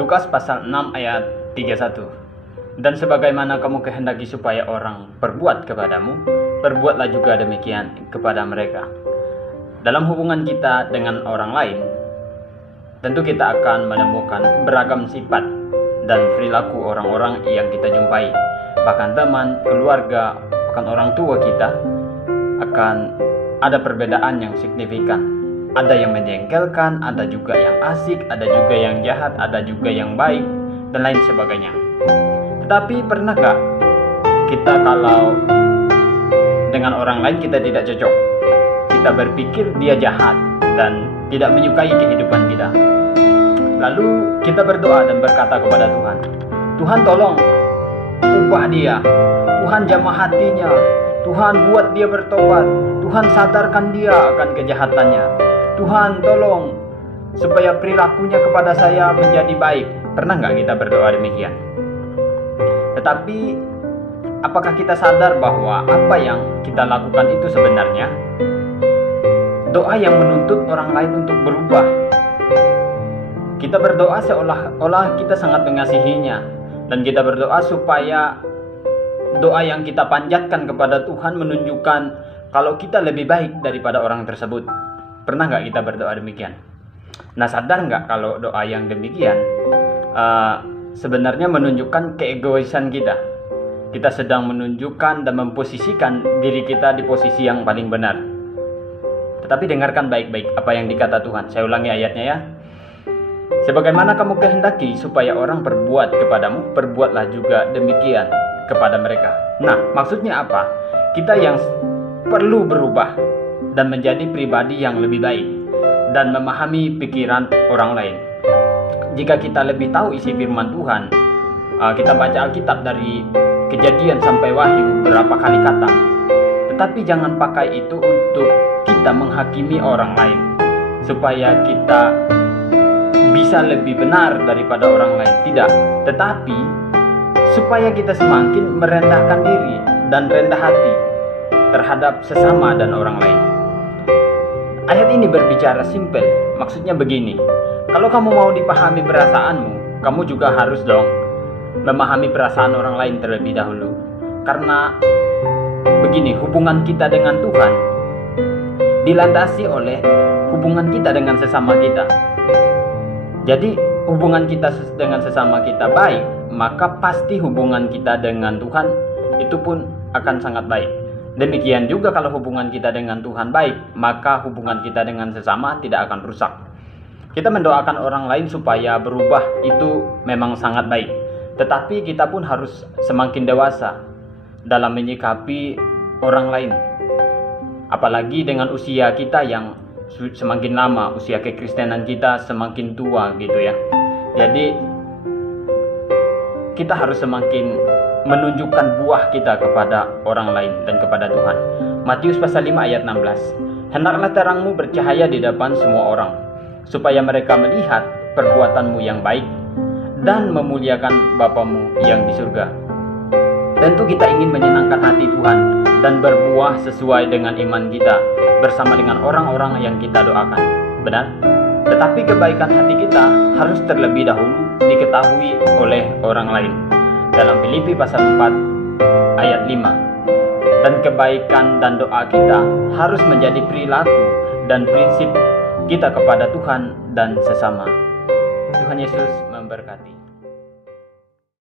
Lukas pasal 6 ayat 31. Dan sebagaimana kamu kehendaki supaya orang berbuat kepadamu, perbuatlah juga demikian kepada mereka. Dalam hubungan kita dengan orang lain, tentu kita akan menemukan beragam sifat dan perilaku orang-orang yang kita jumpai. Bahkan teman, keluarga, bahkan orang tua kita akan ada perbedaan yang signifikan. Ada yang menjengkelkan, ada juga yang asik, ada juga yang jahat, ada juga yang baik, dan lain sebagainya. Tetapi pernah gak kita kalau dengan orang lain kita tidak cocok, kita berpikir dia jahat dan tidak menyukai kehidupan kita, lalu kita berdoa dan berkata kepada Tuhan, Tuhan tolong ubah dia, Tuhan jamah hatinya, Tuhan buat dia bertobat, Tuhan sadarkan dia akan kejahatannya, Tuhan tolong supaya perilakunya kepada saya menjadi baik. Pernah nggak kita berdoa demikian? Tetapi apakah kita sadar bahwa apa yang kita lakukan itu sebenarnya doa yang menuntut orang lain untuk berubah? Kita berdoa seolah-olah kita sangat mengasihinya, dan kita berdoa supaya doa yang kita panjatkan kepada Tuhan menunjukkan kalau kita lebih baik daripada orang tersebut. Pernah nggak kita berdoa demikian? Nah, sadar nggak kalau doa yang demikian sebenarnya menunjukkan keegoisan kita. Kita sedang menunjukkan dan memposisikan diri kita di posisi yang paling benar. Tetapi dengarkan baik-baik apa yang dikata Tuhan. Saya ulangi ayatnya ya. Sebagaimana kamu kehendaki supaya orang berbuat kepadamu, perbuatlah juga demikian kepada mereka. Nah, maksudnya apa? Kita yang perlu berubah dan menjadi pribadi yang lebih baik dan memahami pikiran orang lain. Jika kita lebih tahu isi firman Tuhan, kita baca Alkitab dari Kejadian sampai Wahyu berapa kali kata, tetapi jangan pakai itu untuk kita menghakimi orang lain supaya kita bisa lebih benar daripada orang lain. Tidak, tetapi supaya kita semakin merendahkan diri dan rendah hati terhadap sesama dan orang lain. Ayat ini berbicara simpel, maksudnya begini, kalau kamu mau dipahami perasaanmu, kamu juga harus dong memahami perasaan orang lain terlebih dahulu. Karena begini, hubungan kita dengan Tuhan dilandasi oleh hubungan kita dengan sesama kita. Jadi hubungan kita dengan sesama kita baik, maka pasti hubungan kita dengan Tuhan itu pun akan sangat baik. Demikian juga kalau hubungan kita dengan Tuhan baik, maka hubungan kita dengan sesama tidak akan rusak. Kita mendoakan orang lain supaya berubah itu memang sangat baik. Tetapi kita pun harus semakin dewasa dalam menyikapi orang lain. Apalagi dengan usia kita yang semakin lama, usia kekristenan kita semakin tua gitu ya. Jadi kita harus semakin menunjukkan buah kita kepada orang lain dan kepada Tuhan. Matius pasal 5 ayat 16. Hendaklah terangmu bercahaya di depan semua orang, supaya mereka melihat perbuatanmu yang baik dan memuliakan Bapamu yang di surga. Tentu kita ingin menyenangkan hati Tuhan dan berbuah sesuai dengan iman kita bersama dengan orang-orang yang kita doakan. Benar? Tetapi kebaikan hati kita harus terlebih dahulu diketahui oleh orang lain. Dalam Filipi pasal 4 ayat 5. Dan kebaikan dan doa kita harus menjadi perilaku dan prinsip kita kepada Tuhan dan sesama. Tuhan Yesus memberkati.